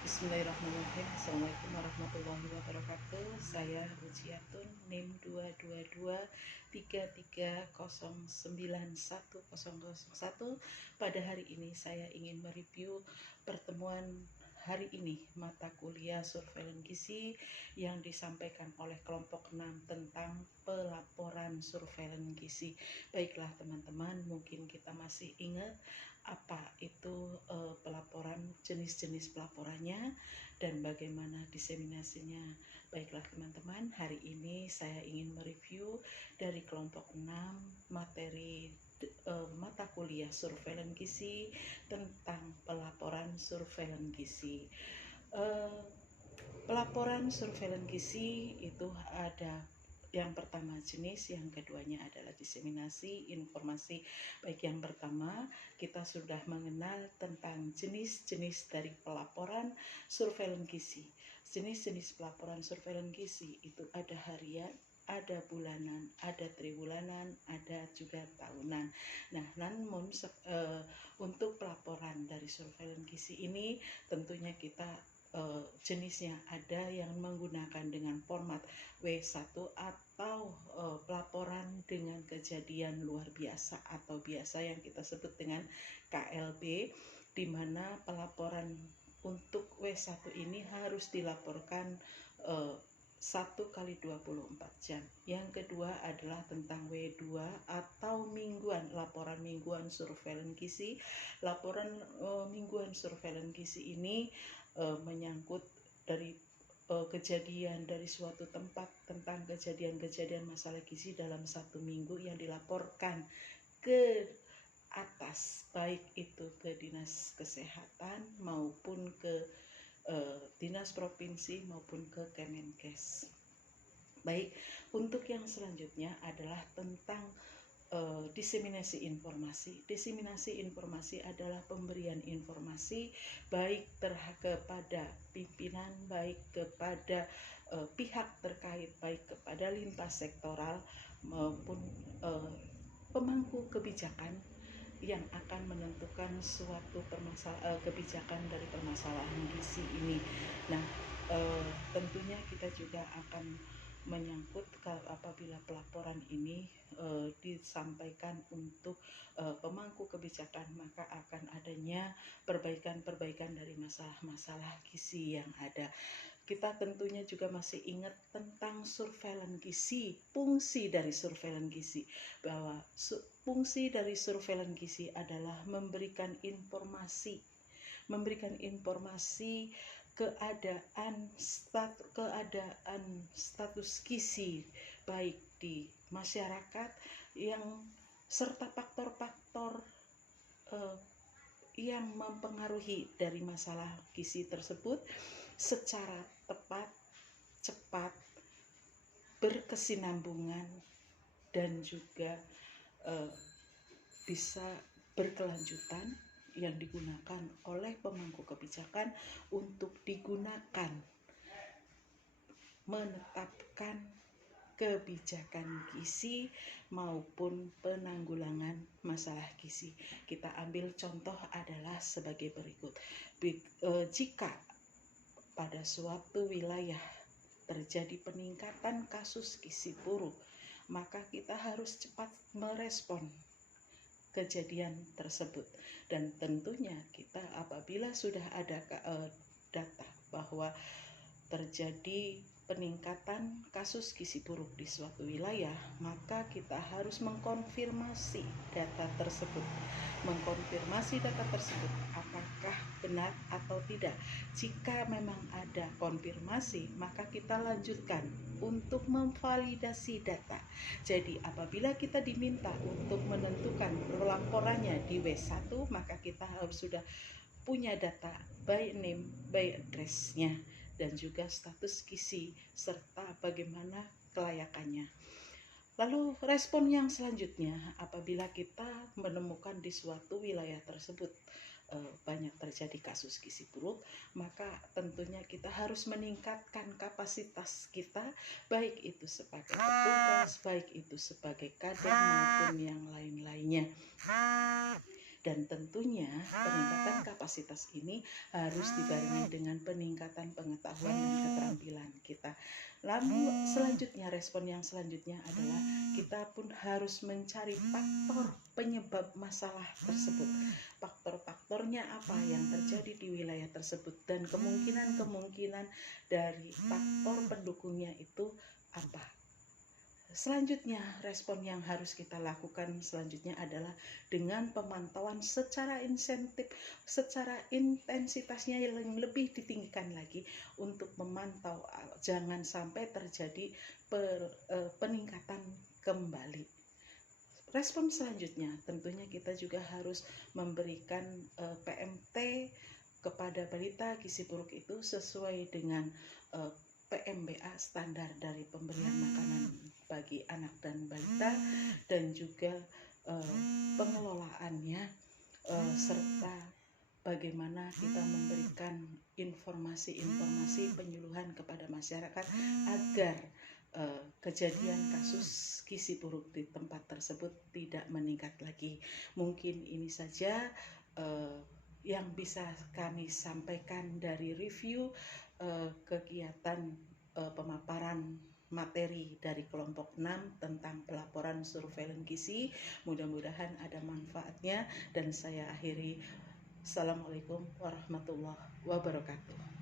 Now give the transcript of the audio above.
Bismillahirrahmanirrahim. Assalamualaikum warahmatullahi wabarakatuh. Saya Rujiatun, NIM 22233309101. Pada hari ini saya ingin mereview pertemuan hari ini mata kuliah surveilan gizi yang disampaikan oleh kelompok 6 tentang pelaporan surveilan gizi. Baiklah teman-teman, mungkin kita masih ingat apa itu pelaporan, jenis-jenis pelaporannya, dan bagaimana diseminasinya. Baiklah teman-teman, hari ini saya ingin mereview dari kelompok 6 materi mata kuliah surveilan gizi tentang pelaporan surveilan gizi. Pelaporan surveilan gizi itu ada yang pertama jenis, yang keduanya adalah diseminasi informasi. Baik, yang pertama kita sudah mengenal tentang jenis-jenis dari pelaporan surveilan gizi. Jenis-jenis pelaporan surveilan gizi itu ada harian, ada bulanan, ada tribulanan, ada juga tahunan. Nah, namun untuk pelaporan dari surveilan gizi ini tentunya kita jenisnya ada yang menggunakan dengan format W1 atau pelaporan dengan kejadian luar biasa atau biasa yang kita sebut dengan KLB, di mana pelaporan untuk W1 ini harus dilaporkan 1 kali 24 jam. Yang kedua adalah tentang W2 atau mingguan, laporan mingguan surveilan gizi. Laporan mingguan surveilan gizi ini menyangkut dari kejadian dari suatu tempat tentang kejadian-kejadian masalah gizi dalam satu minggu yang dilaporkan ke atas, baik itu ke dinas kesehatan maupun ke dinas provinsi maupun ke Kemenkes. Baik, untuk yang selanjutnya adalah tentang diseminasi informasi. Diseminasi informasi adalah pemberian informasi baik kepada pimpinan, baik kepada pihak terkait, baik kepada lintas sektoral maupun pemangku kebijakan yang akan menentukan suatu kebijakan dari permasalahan gizi ini. Nah, tentunya kita juga akan menyangkut apabila pelaporan ini disampaikan untuk pemangku kebijakan, maka akan adanya perbaikan-perbaikan dari masalah-masalah gizi yang ada. Kita tentunya juga masih ingat tentang surveilan gizi, fungsi dari surveilan gizi, bahwa fungsi dari surveilan gizi adalah memberikan informasi keadaan status gizi baik di masyarakat yang serta faktor-faktor yang mempengaruhi dari masalah gizi tersebut secara tepat, cepat, berkesinambungan, dan juga bisa berkelanjutan, yang digunakan oleh pemangku kebijakan untuk digunakan menetapkan kebijakan gizi maupun penanggulangan masalah gizi. Kita ambil contoh adalah sebagai berikut. Jika pada suatu wilayah terjadi peningkatan kasus gizi buruk, maka kita harus cepat merespon kejadian tersebut. Dan tentunya kita apabila sudah ada data bahwa terjadi peningkatan kasus gizi buruk di suatu wilayah, maka kita harus mengkonfirmasi data tersebut. Apakah benar atau tidak. Jika memang ada konfirmasi, maka kita lanjutkan untuk memvalidasi data. Jadi apabila kita diminta untuk menentukan laporannya di W1, maka kita harus sudah punya data by name, by address-nya, dan juga status gizi serta bagaimana kelayakannya. Lalu respon yang selanjutnya, apabila kita menemukan di suatu wilayah tersebut banyak terjadi kasus gizi buruk, maka tentunya kita harus meningkatkan kapasitas kita, baik itu sebagai petugas, baik itu sebagai kader maupun yang lain-lainnya. Dan tentunya peningkatan kapasitas ini harus dibarengi dengan peningkatan pengetahuan dan keterampilan kita. Lalu selanjutnya, respon yang selanjutnya adalah kita pun harus mencari faktor penyebab masalah tersebut. Faktor-faktornya apa yang terjadi di wilayah tersebut dan kemungkinan-kemungkinan dari faktor pendukungnya itu apa. Selanjutnya, respon yang harus kita lakukan selanjutnya adalah dengan pemantauan secara intensitasnya yang lebih ditinggikan lagi untuk memantau jangan sampai terjadi peningkatan kembali. Respon selanjutnya, tentunya kita juga harus memberikan PMT kepada balita gizi buruk itu sesuai dengan PMBA standar dari pemberian makanan bagi anak dan balita, dan juga pengelolaannya serta bagaimana kita memberikan informasi-informasi penyuluhan kepada masyarakat agar kejadian kasus gizi buruk di tempat tersebut tidak meningkat lagi. Mungkin ini saja yang bisa kami sampaikan dari review kegiatan pemaparan materi dari kelompok 6 tentang pelaporan surveilan gizi. Mudah-mudahan ada manfaatnya dan saya akhiri. Assalamualaikum warahmatullahi wabarakatuh.